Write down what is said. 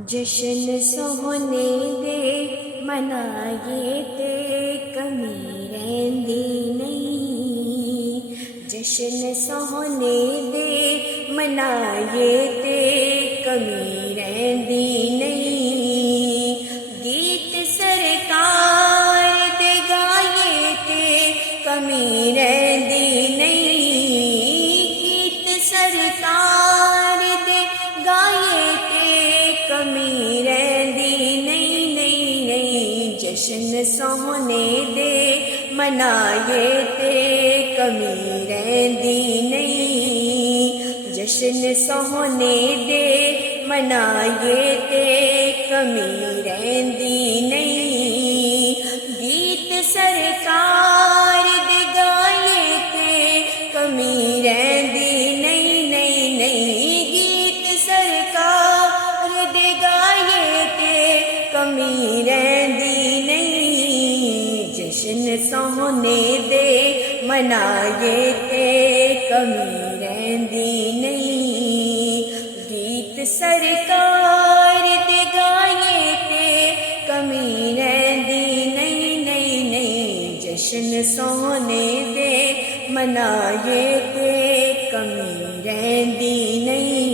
जशन सोहने दे मनाए ते कमी रहिंदी नहीं। जशन सोहने दे मनाए ते कमी रहिंदी नहीं। गीत सरकार दे गाए ते कमी रहिंदी नहीं। गीत सरकार दे गाए ते कमी रहिंदी नहीं नहीं नहीं। जशन सोहने दे मनाए ते कमी रहिंदी नहीं। जशन सोहने दे मनाए ते कमी रहिंदी नहीं। गीत सरकार दे गाए ते कमी रहिंदी नहीं नहीं नहीं। गीत सरकार दे गाए ते कमी रहिंदी नहीं। जशन सोहने दे मनाए ते कमी रहिंदी नहीं। गीत सरकार दे गाए ते कमी रहिंदी नहीं नहीं नहीं। जशन सोहने दे मनाए ते कमी रहिंदी नहीं।